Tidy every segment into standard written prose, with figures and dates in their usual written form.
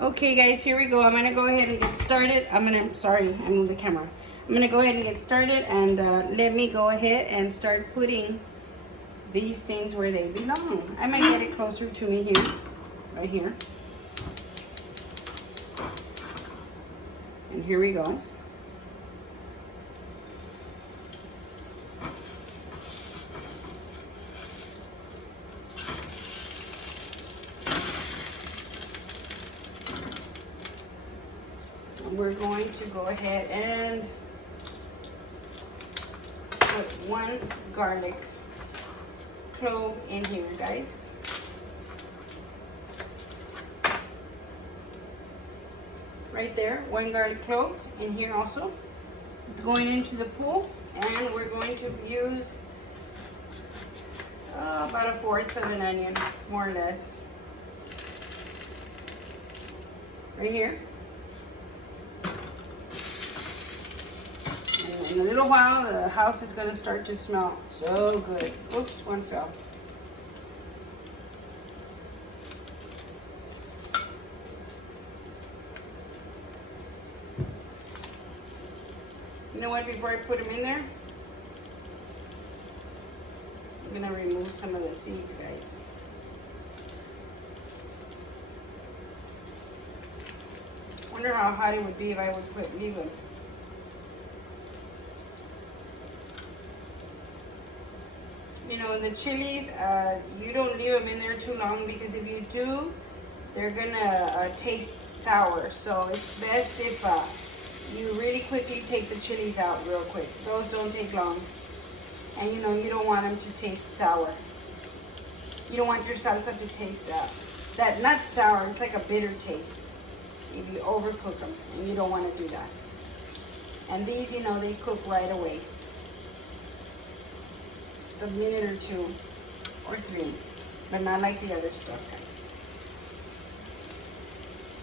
Okay guys, here we go. I'm gonna go ahead and get started. Sorry, I moved the camera. I'm gonna go ahead and get started, and let me go ahead and start putting these things where they belong. I might get it closer to me here, right here. And here we go. We're going to go ahead and put one garlic clove in here, guys. Right there, one garlic clove in here also. It's going into the pool, and we're going to use about 1/4 of an onion, more or less. Right here. In a little while, the house is going to start to smell so good. Oops, one fell. You know what, before I put them in there, I'm going to remove some of the seeds, guys. Wonder how hot it would be if I would leave them. You know, the chilies, you don't leave them in there too long, because if you do, they're gonna taste sour. So it's best if you really quickly take the chilies out real quick. Those don't take long. And you know, you don't want them to taste sour. You don't want your salsa to taste that, not sour, it's like a bitter taste if you overcook them, and you don't want to do that. And these, you know, they cook right away. A minute or 2 or 3, but not like the other stuff, guys.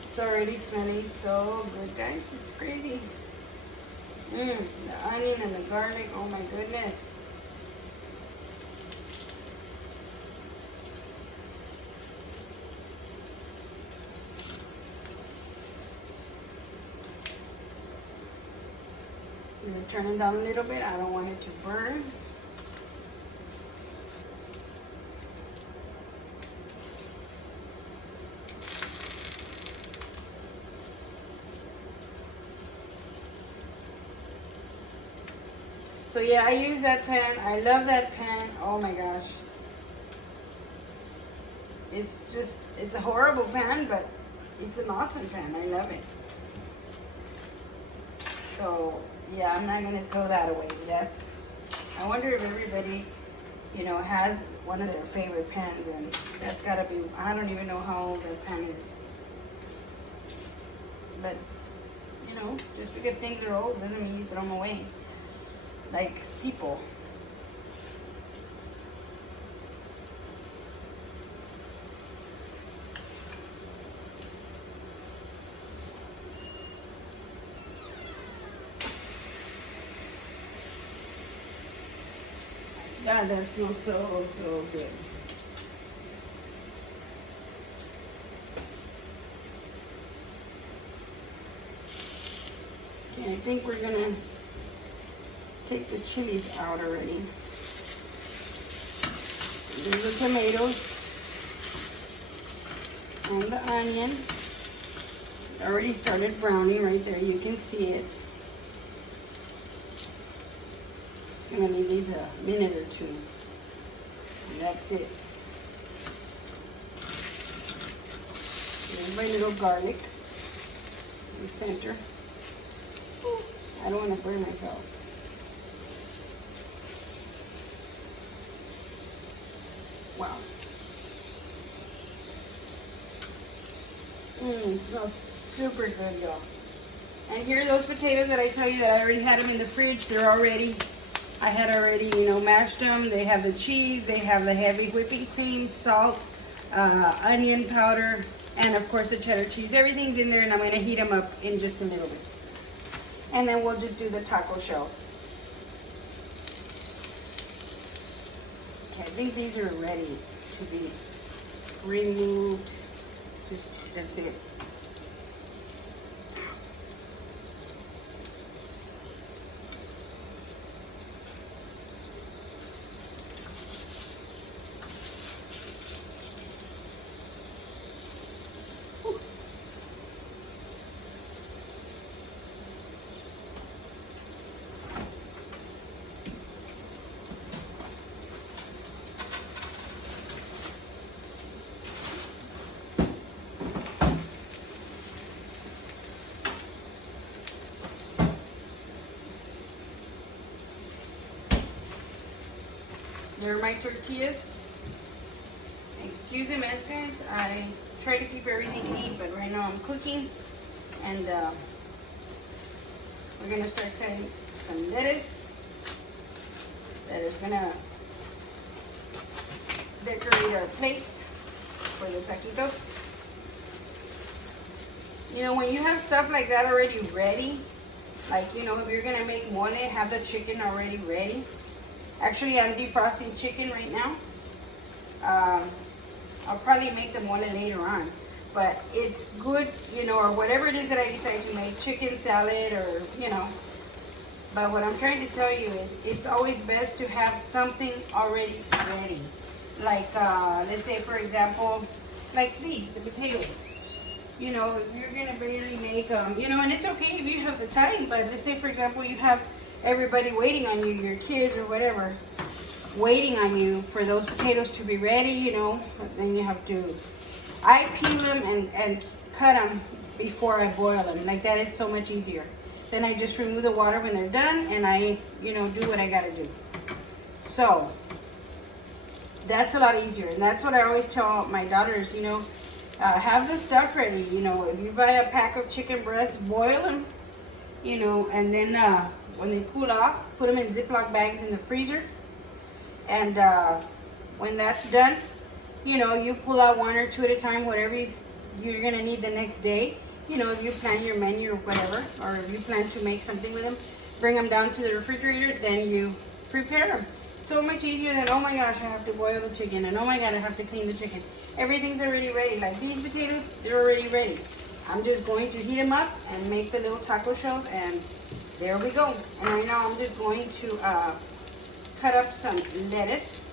It's already smelling so good, guys. It's crazy. The onion and the garlic, oh my goodness. I'm gonna turn it down a little bit. I don't want it to burn. So yeah, I use that pan. I love that pan. Oh my gosh. It's a horrible pan, but it's an awesome pan. I love it. So yeah, I'm not gonna throw that away. I wonder if everybody, you know, has one of their favorite pans, and that's gotta be, I don't even know how old that pan is. But, you know, just because things are old doesn't mean you throw them away. Like people. God, that smells so good. Okay, I think we're gonna take the chilies out already. There's the tomatoes and the onion. It already started browning right there. You can see it. Just gonna leave these a minute or 2. And that's it. There's my little garlic in the center. I don't want to burn myself. Wow. It smells super good, y'all. And here are those potatoes that I tell you that I already had them in the fridge. I had already, you know, mashed them. They have the cheese, they have the heavy whipping cream, salt, onion powder, and of course the cheddar cheese. Everything's in there, and I'm gonna heat them up in just a little bit. And then we'll just do the taco shells. Okay, I think these are ready to be removed. That's it. There are my tortillas. Excuse me, guys. I try to keep everything neat, but right now I'm cooking. And we're going to start cutting some lettuce. That is going to decorate our plates for the taquitos. You know, when you have stuff like that already ready, like, you know, if you're going to make mole, have the chicken already ready. Actually, I'm defrosting chicken right now. I'll probably make the mole later on. But it's good, you know, or whatever it is that I decide to make, chicken salad or, you know. But what I'm trying to tell you is it's always best to have something already ready. Like, let's say, for example, like these, the potatoes. You know, if you're going to barely make, you know, and it's okay if you have the time, but let's say, for example, you have everybody waiting on you, your kids or whatever, waiting on you for those potatoes to be ready, you know, then you have to, I peel them and cut them before I boil them. Like that, it's so much easier. Then I just remove the water when they're done and I, you know, do what I got to do. So, that's a lot easier. And that's what I always tell my daughters, you know, have the stuff ready. You know, if you buy a pack of chicken breasts, boil them, you know, and then when they cool off, put them in Ziploc bags in the freezer. And when that's done, you know, you pull out one or two at a time, whatever you're going to need the next day. You know, if you plan your menu or whatever, or if you plan to make something with them, bring them down to the refrigerator, then you prepare them. So much easier than, oh my gosh, I have to boil the chicken, and oh my god, I have to clean the chicken. Everything's already ready. Like these potatoes, they're already ready. I'm just going to heat them up and make the little taco shells, and there we go. And right now I'm just going to cut up some lettuce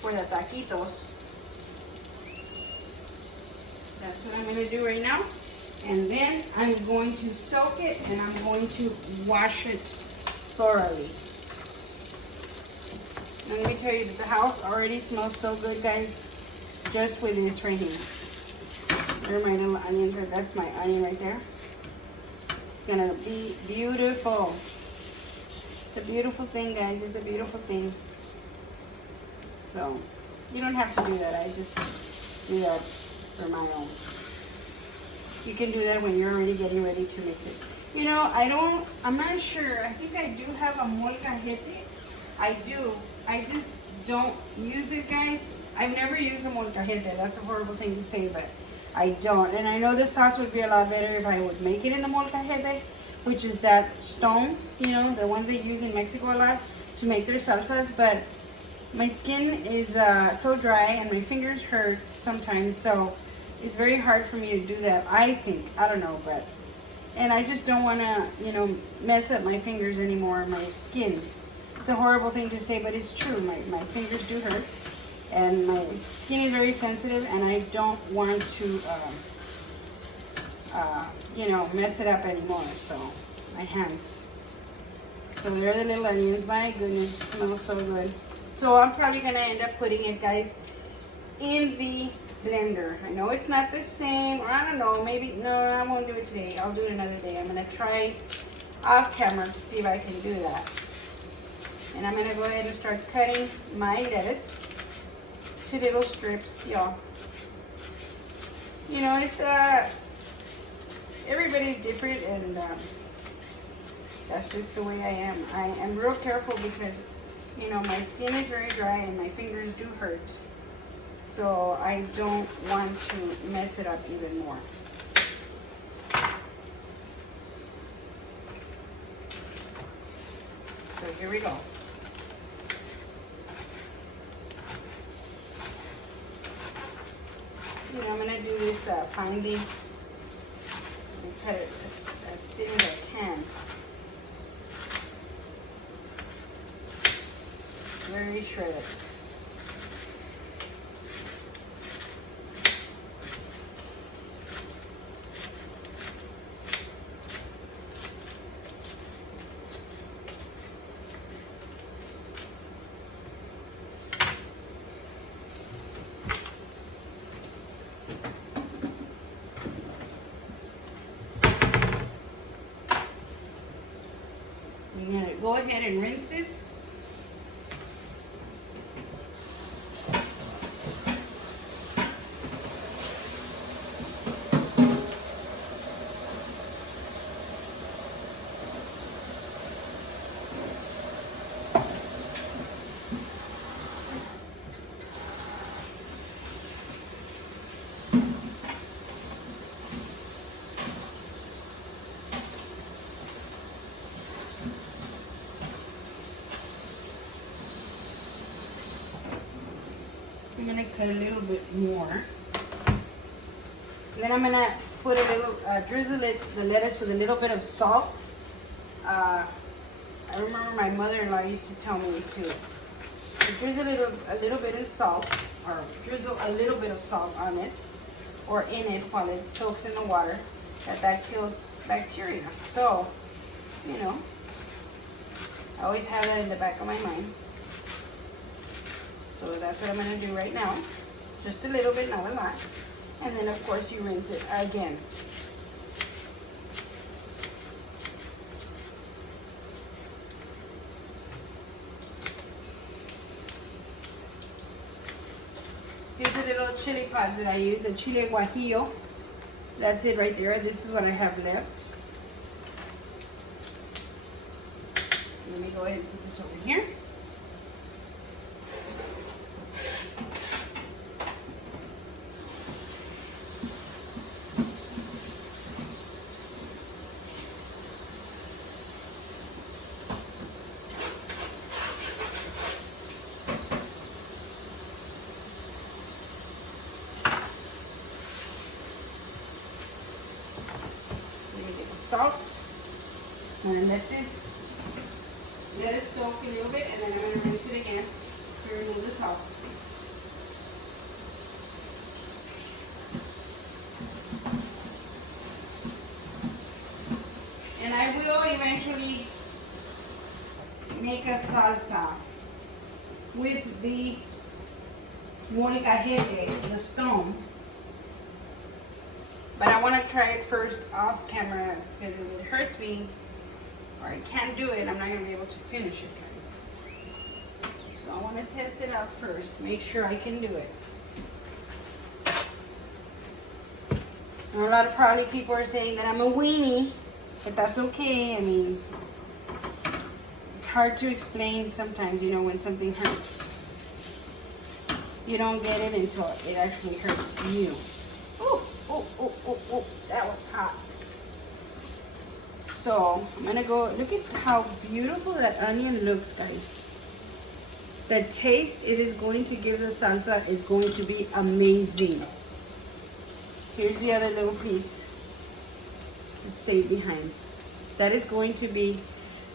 for the taquitos. That's what I'm going to do right now. And then I'm going to soak it and I'm going to wash it thoroughly. And let me tell you that the house already smells so good, guys, just with this right here. There are my little onions. That's my onion right there. It's going to be beautiful. It's a beautiful thing, guys. It's a beautiful thing. So, you don't have to do that. I just do that for my own. You can do that when you're already getting ready to mix it. You know, I'm not sure. I think I do have a molcajete. I do. I just don't use it, guys. I've never used a molcajete. That's a horrible thing to say, but I don't. And I know the sauce would be a lot better if I would make it in the molcajete, which is that stone, you know, the ones they use in Mexico a lot to make their salsas. But my skin is so dry and my fingers hurt sometimes, so it's very hard for me to do that, I think. I don't know, but, and I just don't want to, you know, mess up my fingers anymore, my skin. It's a horrible thing to say, but it's true. My fingers do hurt, and my skin is very sensitive, and I don't want to, you know, mess it up anymore, so, my hands. So there are the little onions. My goodness, it smells so good. So I'm probably going to end up putting it, guys, in the blender. I know it's not the same, or I don't know, maybe, no, I won't do it today. I'll do it another day. I'm going to try off camera to see if I can do that. And I'm going to go ahead and start cutting my lettuce to little strips, y'all. You know, it's, everybody's different, and that's just the way I am. I am real careful because, you know, my skin is very dry and my fingers do hurt. So I don't want to mess it up even more. So here we go. You know, I'm going to do this finely and cut it as thin as I can. Very shredded. You're going to go ahead and rinse this. cut a little bit more. Then I'm gonna put a little, drizzle the lettuce with a little bit of salt. I remember my mother-in-law used to tell me to drizzle a little bit in salt, or drizzle a little bit of salt on it, or in it while it soaks in the water, that kills bacteria. So, you know, I always have that in the back of my mind. So that's what I'm gonna do right now. Just a little bit, not a lot. And then of course you rinse it again. Here's the little chili pods that I use, a chile guajillo. That's it right there. This is what I have left. Let me go ahead and put this over here. Salt. I'm going to let it soak a little bit, and then I'm going to rinse it again to remove the salt. And I will eventually make a salsa with the molcajete, the stone. But I want to try it first off camera, because if it hurts me or I can't do it, I'm not going to be able to finish it, guys. So I want to test it out first, make sure I can do it. And a lot of probably people are saying that I'm a weenie, but that's okay. I mean, it's hard to explain sometimes, you know, when something hurts. You don't get it until it actually hurts you. Ooh. Oh, that was hot. So I'm gonna go, look at how beautiful that onion looks, guys. The taste it is going to give the salsa is going to be amazing. Here's the other little piece that stayed behind. That is going to be,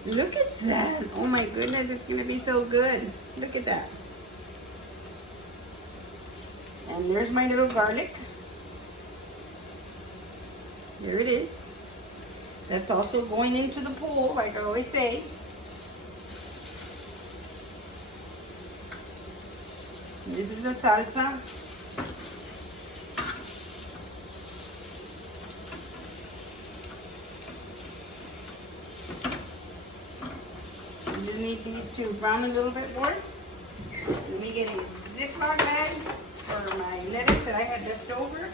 look at that. Oh my goodness, it's gonna be so good. Look at that. And there's my little garlic. There it is. That's also going into the pool, like I always say. This is a salsa. You just need these to brown a little bit more. Let me get a Ziploc bag for my lettuce that I had left over.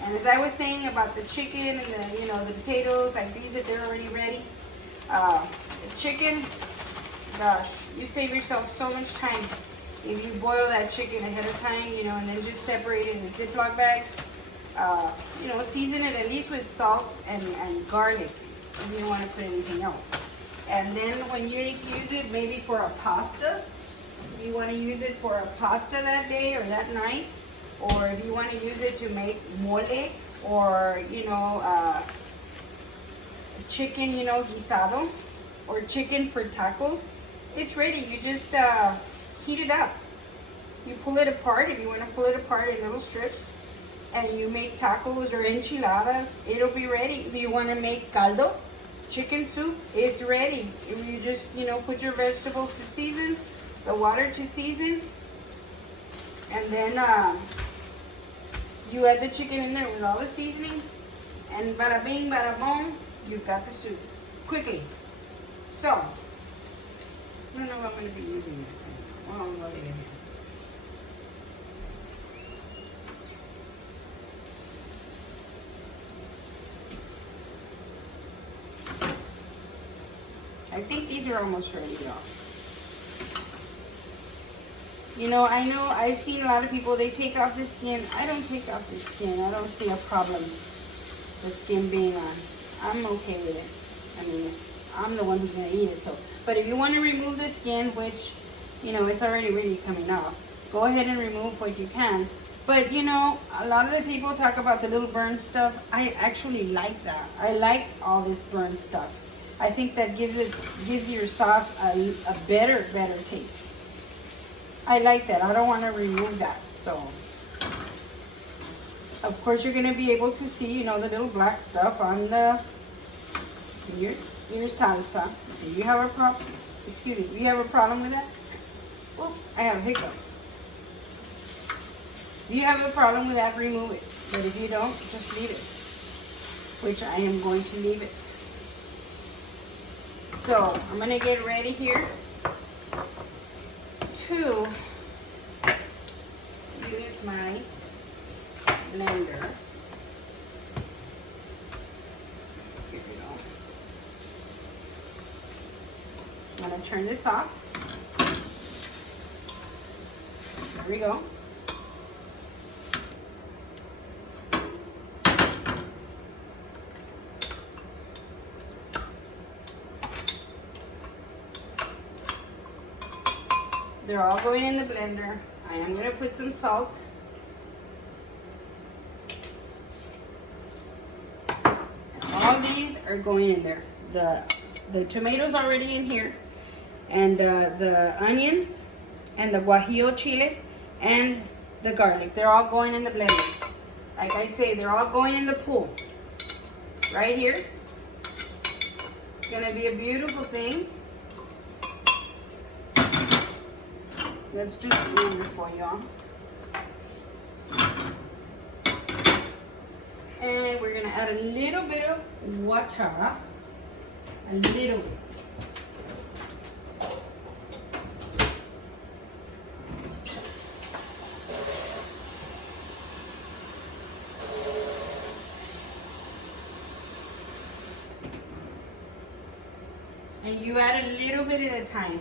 And as I was saying about the chicken and the, you know, the potatoes, like these, that they're already ready. The chicken, gosh, you save yourself so much time if you boil that chicken ahead of time, you know, and then just separate it in Ziploc bags. You know, season it at least with salt and garlic if you don't want to put anything else. And then when you need to use it, maybe for a pasta, you want to use it for a pasta that day or that night. Or if you want to use it to make mole, or, you know, chicken, you know, guisado, or chicken for tacos, it's ready. You just heat it up. You pull it apart if you want to pull it apart in little strips, and you make tacos or enchiladas, it'll be ready. If you want to make caldo, chicken soup, it's ready. If you just, you know, put your vegetables to season, the water to season, and then you add the chicken in there with all the seasonings, and bada bing, bada boom, you've got the soup quickly. So, I don't know if I'm going to be using this anymore. Well, I'm going to leave it here. I think these are almost ready, y'all. You know I've seen a lot of people, they take off the skin. I don't take off the skin. I don't see a problem with the skin being on. I'm okay with it. I mean, I'm the one who's gonna eat it. So, but if you want to remove the skin, which, you know, it's already really coming off, go ahead and remove what you can. But you know, a lot of the people talk about the little burn stuff. I actually like that. I like all this burn stuff. I think that gives your sauce a better taste. I like that. I don't want to remove that. So, of course, you're gonna be able to see, you know, the little black stuff on your salsa. Do you have a problem? Excuse me. Do you have a problem with that? Oops, I have hiccups. If you have a problem with that, remove it. But if you don't, just leave it. Which I am going to leave it. So I'm gonna get ready here to use my blender. Here we go. I'm gonna turn this off. There we go. They're all going in the blender. I am going to put some salt. And all these are going in there. The tomatoes already in here, and the onions, and the guajillo chile, and the garlic. They're all going in the blender. Like I say, they're all going in the pool. Right here. It's going to be a beautiful thing. Let's just blend it for y'all. And we're gonna add a little bit of water. A little bit. And you add a little bit at a time.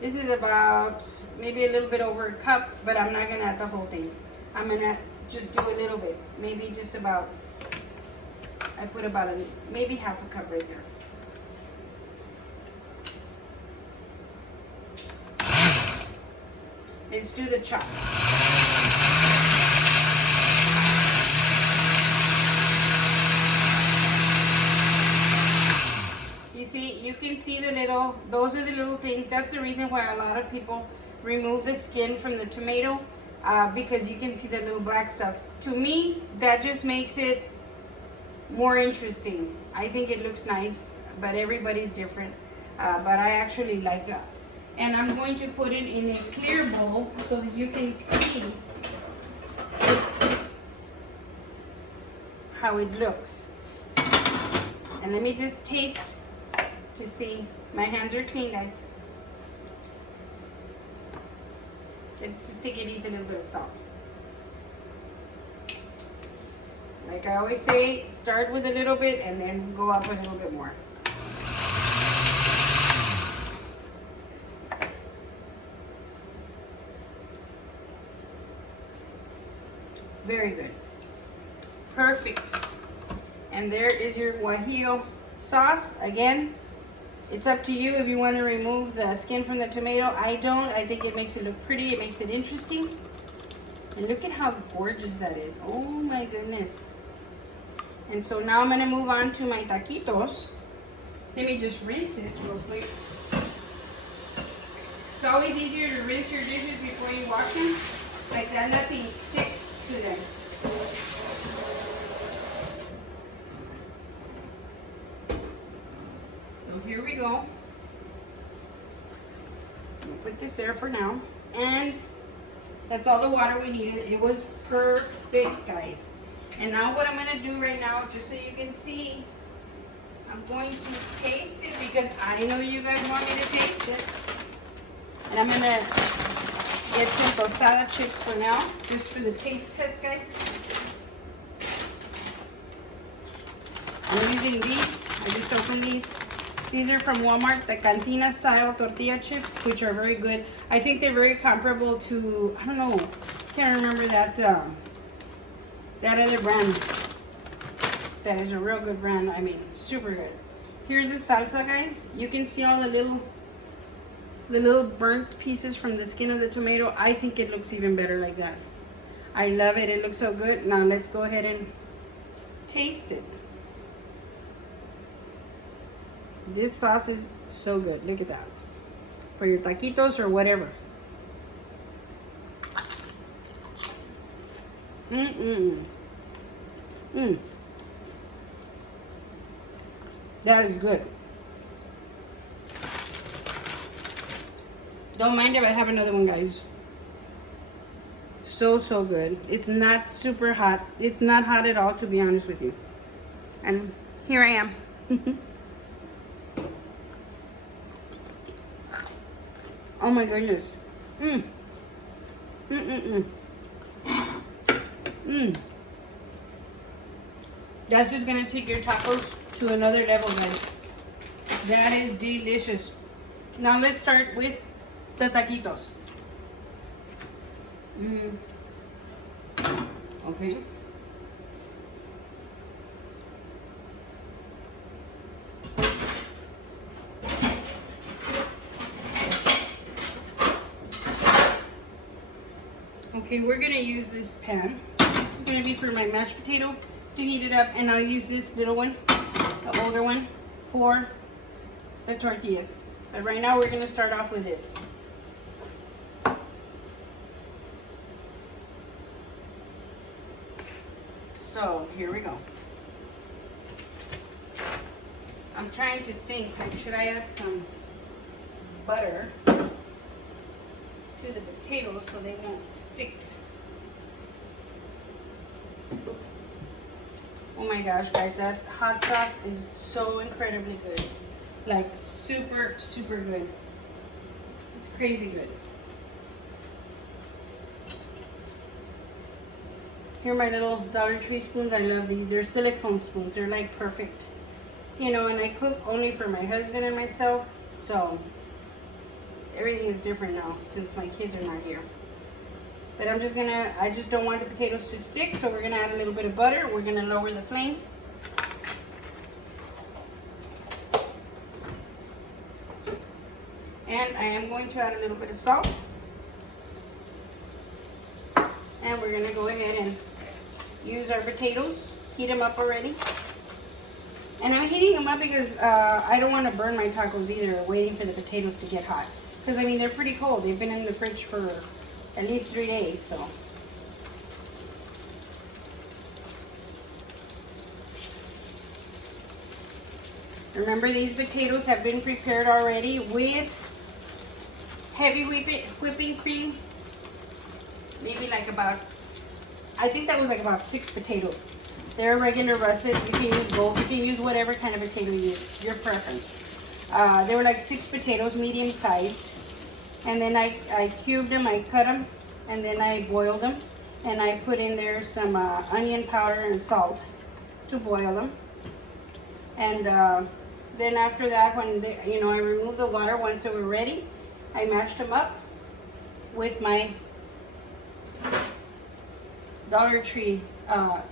This is about maybe a little bit over a cup, but I'm not gonna add the whole thing. I'm gonna just do a little bit, maybe just about, I put about maybe half a cup right there. Let's do the chop. You see, you can see the little, those are the little things. That's the reason why a lot of people remove the skin from the tomato, because you can see the little black stuff. To me, that just makes it more interesting. I think it looks nice, but everybody's different. But I actually like that. And I'm going to put it in a clear bowl so that you can see how it looks. And let me just taste to see. My hands are clean, guys. I just think it needs a little bit of salt. Like I always say, start with a little bit and then go up a little bit more. Very good. Perfect. And there is your guajillo sauce. Again, it's up to you if you want to remove the skin from the tomato. I don't. I think it makes it look pretty. It makes it interesting. And look at how gorgeous that is. Oh my goodness. And so now I'm going to move on to my taquitos. Let me just rinse this real quick. It's always easier to rinse your dishes before you wash them. Like that, nothing sticks to them. So here we go. We'll put this there for now. And that's all the water we needed. It was perfect, guys. And now what I'm going to do right now, just so you can see, I'm going to taste it because I know you guys want me to taste it. And I'm going to get some tostada chips for now, just for the taste test, guys. I'm using these. I just opened these. These are from Walmart, the cantina style tortilla chips, which are very good. I think they're very comparable to, I don't know, can't remember that that other brand. That is a real good brand. I mean, super good. Here's the salsa, guys. You can see all the little burnt pieces from the skin of the tomato. I think it looks even better like that. I love it. It looks so good. Now let's go ahead and taste it. This sauce is so good. Look at that. For your taquitos or whatever. That is good. Don't mind if I have another one, guys. So good. It's not super hot. It's not hot at all, to be honest with you. And here I am. Oh my goodness. That's just gonna take your tacos to another level, guys. That is delicious. Now let's start with the taquitos. Okay. Okay, we're gonna use this pan. This is gonna be for my mashed potato to heat it up, and I'll use this little one, the older one, for the tortillas. But right now we're gonna start off with this. So here we go. I'm trying to think, like, should I add some butter to the potatoes so they won't stick? Oh my gosh, guys, that hot sauce is so incredibly good. Like, super good. It's crazy good. Here are my little Dollar Tree spoons. I love these. They're silicone spoons. They're like perfect. You know, and I cook only for my husband and myself. So everything is different now since my kids are not here. But I just don't want the potatoes to stick. So we're gonna add a little bit of butter. We're gonna lower the flame. And I am going to add a little bit of salt. And we're gonna go ahead and use our potatoes, heat them up already. And I'm heating them up because I don't want to burn my tacos either, waiting for the potatoes to get hot. Because, I mean, they're pretty cold. They've been in the fridge for at least 3 days, so. Remember, these potatoes have been prepared already with heavy whipping cream. Maybe like about, I think that was like about 6 potatoes. They're regular russet. You can use both. You can use whatever kind of potato you use, your preference. They were like 6 potatoes, medium sized. And then I cubed them, I cut them, and then I boiled them. And I put in there some onion powder and salt to boil them. And then after that, when they, I removed the water once they were ready, I mashed them up with my Dollar Tree, ground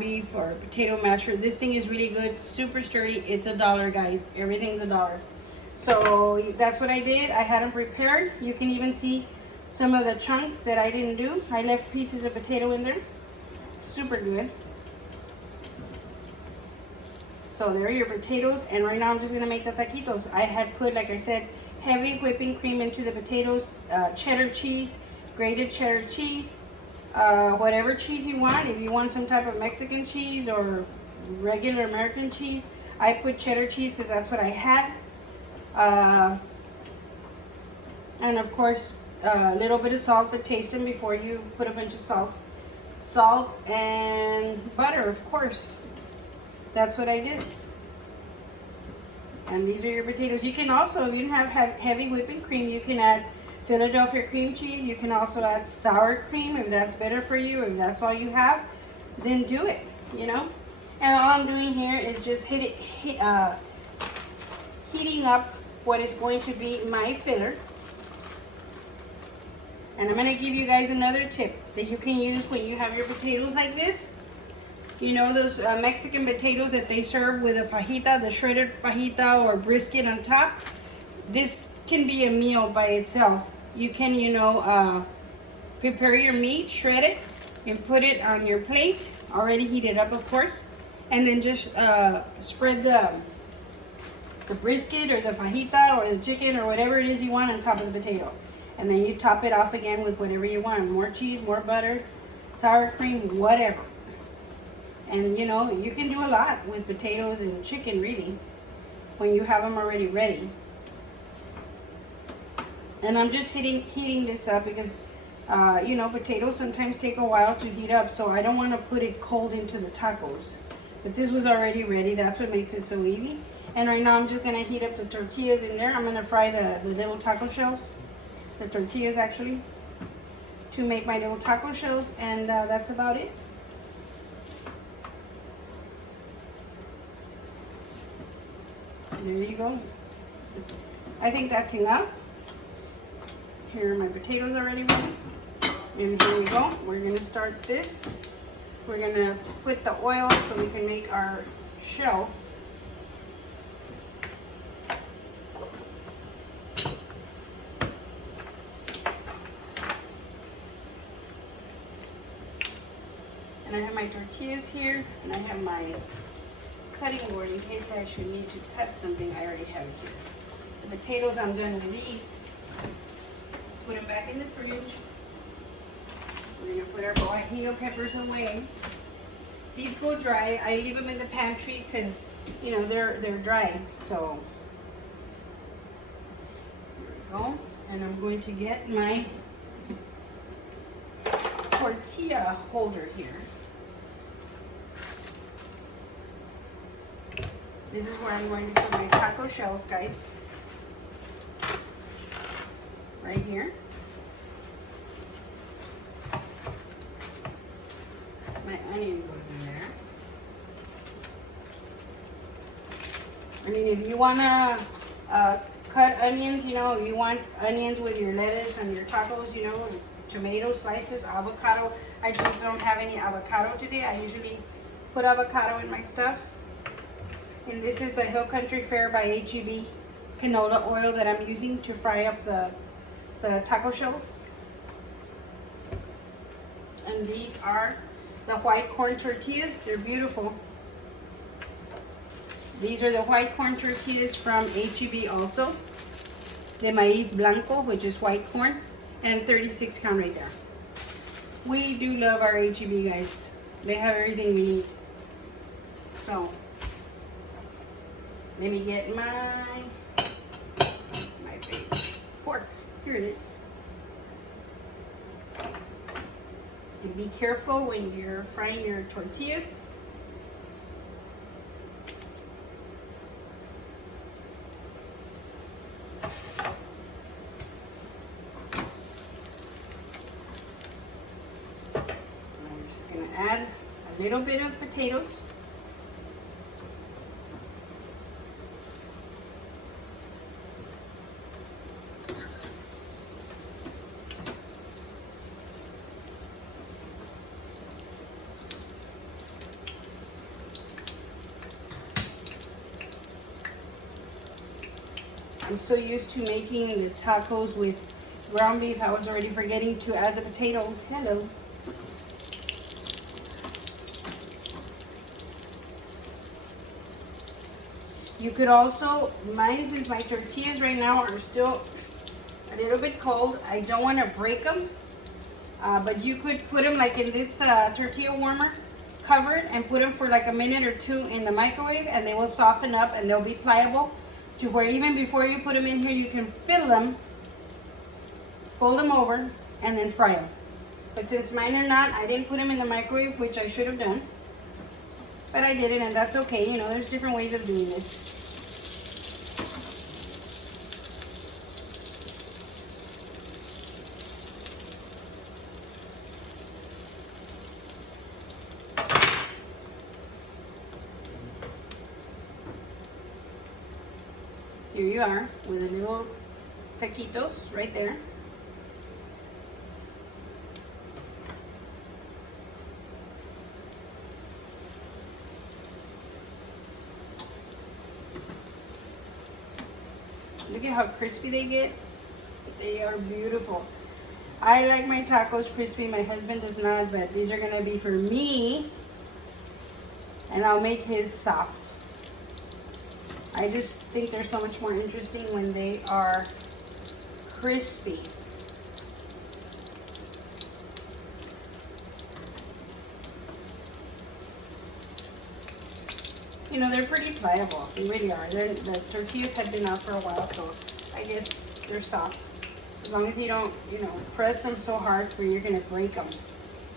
beef or potato masher. This thing is really good, super sturdy. It's $1, guys. Everything's $1. So that's what I did. I had them prepared. You can even see some of the chunks that I didn't do. I left pieces of potato in there. Super good. So there are your potatoes, and right now I'm just gonna make the taquitos. I had put, like I said, heavy whipping cream into the potatoes, cheddar cheese, grated cheddar cheese, whatever cheese you want. If you want some type of Mexican cheese or regular American cheese, I put cheddar cheese because that's what I had. And of course, a little bit of salt, but taste them before you put a bunch of salt. Salt and butter, of course. That's what I did. And these are your potatoes. You can also, if you don't have heavy whipping cream, you can add Philadelphia cream cheese. You can also add sour cream if that's better for you. If that's all you have, then do it, And all I'm doing here is just heating up what is going to be my filler. And I'm going to give you guys another tip that you can use when you have your potatoes like this. You know those Mexican potatoes that they serve with a fajita, the shredded fajita or brisket on top? This can be a meal by itself. You can, you know, prepare your meat, shred it, and put it on your plate, already heated up, of course. And then just spread the brisket or the fajita or the chicken or whatever it is you want on top of the potato. And then you top it off again with whatever you want. More cheese, more butter, sour cream, whatever. And you know, you can do a lot with potatoes and chicken really when you have them already ready. And I'm just heating this up because you know, potatoes sometimes take a while to heat up, so I don't want to put it cold into the tacos. But this was already ready, that's what makes it so easy. And right now I'm just going to heat up the tortillas in there. I'm going to fry the little taco shells, the tortillas actually, to make my little taco shells, and that's about it. There you go. I think that's enough. Here are my potatoes already ready. And here we go. We're going to start this. We're going to put the oil so we can make our shells. And I have my tortillas here, and I have my cutting board in case I should need to cut something. I already have it here. The potatoes, I'm done with these. Put them back in the fridge. We're going to put our guajillo peppers away. These go dry. I leave them in the pantry because, you know, they're dry. So, here we go. And I'm going to get my tortilla holder here. This is where I'm going to put my taco shells, guys. Right here. My onion goes in there. I mean, if you want to cut onions, you know, if you want onions with your lettuce and your tacos, you know, tomato slices, avocado. I just don't have any avocado today. I usually put avocado in my stuff. And this is the Hill Country Fare by H-E-B canola oil that I'm using to fry up the taco shells. And these are the white corn tortillas. They're beautiful. These are the white corn tortillas from H-E-B also. De maíz blanco, which is white corn, and 36 count right there. We do love our H-E-B, guys. They have everything we need. So, let me get my big fork. Here it is. And be careful when you're frying your tortillas. I'm just going to add a little bit of potatoes. I'm so used to making the tacos with ground beef, I was already forgetting to add the potato. Hello. You could also, since my tortillas right now are still a little bit cold, I don't want to break them, but you could put them like in this tortilla warmer, cover it, and put them for like a minute or two in the microwave, and they will soften up and they'll be pliable to where even before you put them in here, you can fill them, fold them over, and then fry them. But since mine are not, I didn't put them in the microwave, which I should have done. But I didn't, and that's okay. You know, there's different ways of doing this. Here you are with the little taquitos right there. at how crispy they get. They are beautiful. I like my tacos crispy. My husband does not, but these are gonna be for me. And I'll make his soft. I just think they're so much more interesting when they are crispy. You know, they're pretty pliable. They really are. The tortillas have been out for a while, so I guess they're soft. As long as you don't, you know, press them so hard where you're going to break them.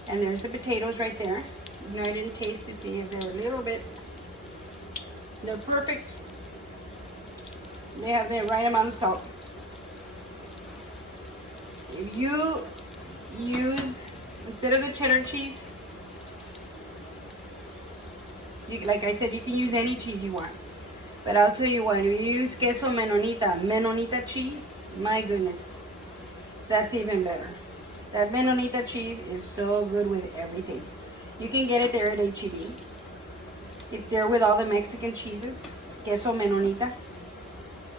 And there's the potatoes right there. You know, I didn't taste to see if they're a little bit. They're perfect. They have the right amount of salt. If you use, instead of the cheddar cheese, like I said, you can use any cheese you want. But I'll tell you what, if you use queso menonita cheese, my goodness, that's even better. That menonita cheese is so good with everything. You can get it there at H-E-B. It's there with all the Mexican cheeses, queso menonita.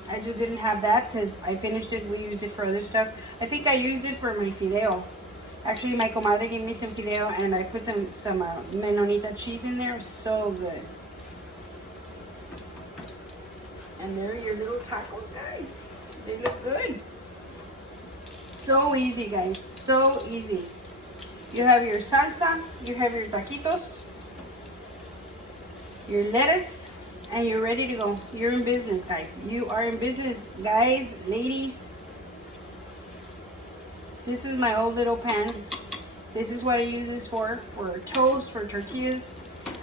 I just didn't have that because I finished it. We used it for other stuff. I think I used it for my fideo. Actually, my comadre gave me some fideo and I put some menonita cheese in there. So good. And there are your little tacos, guys. They look good. So easy, guys. So easy. You have your salsa, you have your taquitos, your lettuce, and you're ready to go. You're in business, guys. You are in business, guys, ladies. This is my old little pan. This is what I use this for toast, for tortillas.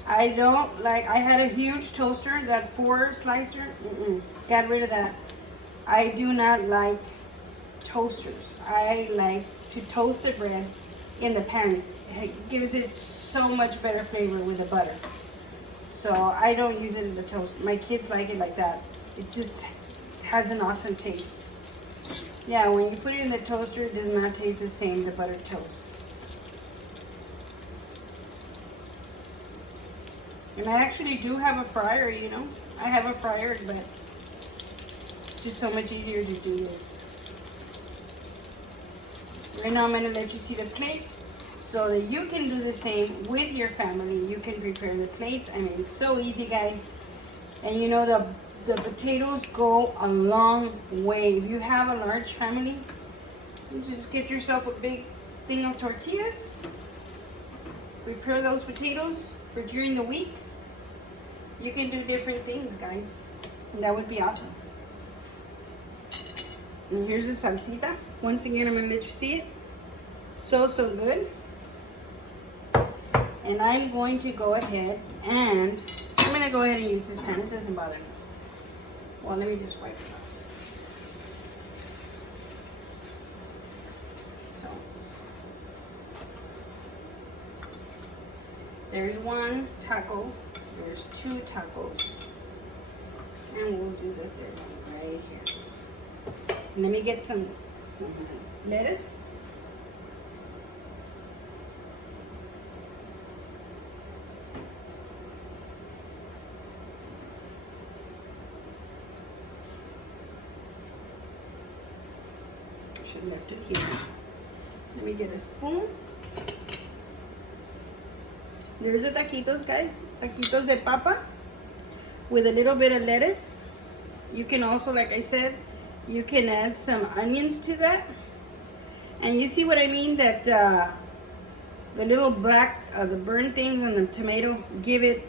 I don't like, I had a huge toaster, that 4 slicer, got rid of that. I do not like toasters. I like to toast the bread in the pans. It gives it so much better flavor with the butter. So I don't use it in the toast. My kids like it like that. It just has an awesome taste. Yeah, when you put it in the toaster, it does not taste the same, the buttered toast. And I actually do have a fryer, you know. I have a fryer, but it's just so much easier to do this. Right now I'm going to let you see the plate so that you can do the same with your family. You can prepare the plates. I mean, it's so easy, guys. And you know, the potatoes go a long way. If you have a large family, you just get yourself a big thing of tortillas. Prepare those potatoes for during the week. You can do different things, guys. And that would be awesome. And here's the salsita. Once again, I'm going to let you see it. So good. And I'm going to go ahead and I'm going to go ahead and use this pan. It doesn't bother me. Well, let me just wipe it off. So, there's one taco. There's 2 tacos. And we'll do the third one right here. And let me get some lettuce. Should have left it here. Let me get a spoon. There's the taquitos, guys. Taquitos de papa with a little bit of lettuce. You can also, like I said, you can add some onions to that. And you see what I mean? That the little black, the burnt things on the tomato give it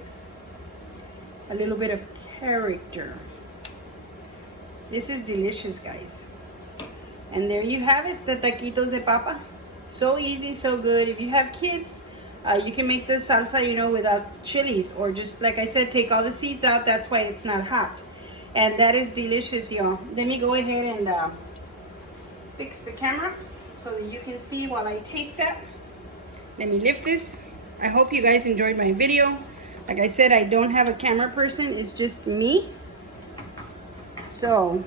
a little bit of character. This is delicious, guys. And there you have it, the taquitos de papa. So easy, so good. If you have kids, you can make the salsa, you know, without chilies, or just, like I said, take all the seeds out. That's why it's not hot. And that is delicious, y'all. Let me go ahead and fix the camera so that you can see while I taste that. Let me lift this. I hope you guys enjoyed my video. Like I said, I don't have a camera person. It's just me. So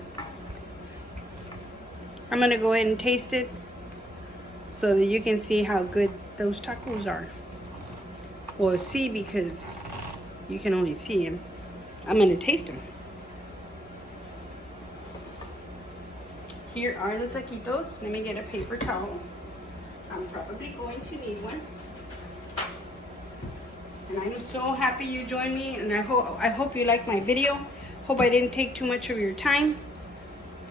I'm gonna go ahead and taste it so that you can see how good those tacos are. Well, see, because you can only see them. I'm gonna taste them. Here are the taquitos. Let me get a paper towel. I'm probably going to need one. And I'm so happy you joined me, and I hope you liked my video. Hope I didn't take too much of your time.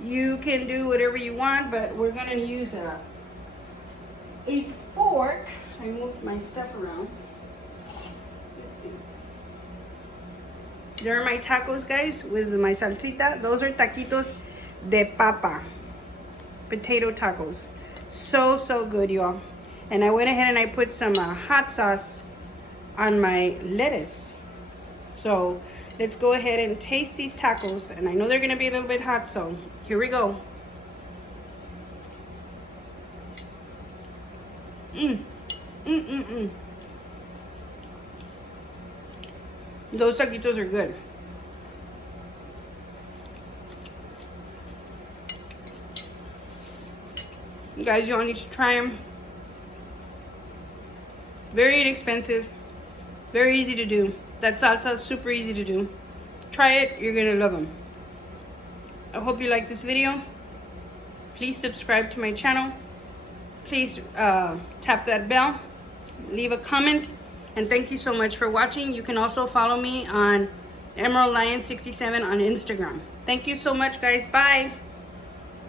You can do whatever you want, but we're gonna use a fork. I moved my stuff around. Let's see. There are my tacos, guys, with my salsita. Those are taquitos de papa, potato tacos. So good, y'all. And I went ahead and I put some hot sauce on my lettuce. So let's go ahead and taste these tacos. And I know they're gonna be a little bit hot, so here we go. Those taquitos are good. You guys, y'all need to try them. Very inexpensive. Very easy to do. That salsa is super easy to do. Try it. You're going to love them. I hope you like this video. Please subscribe to my channel. Please tap that bell. Leave a comment. And thank you so much for watching. You can also follow me on Emerald Lion 67 on Instagram. Thank you so much, guys. Bye.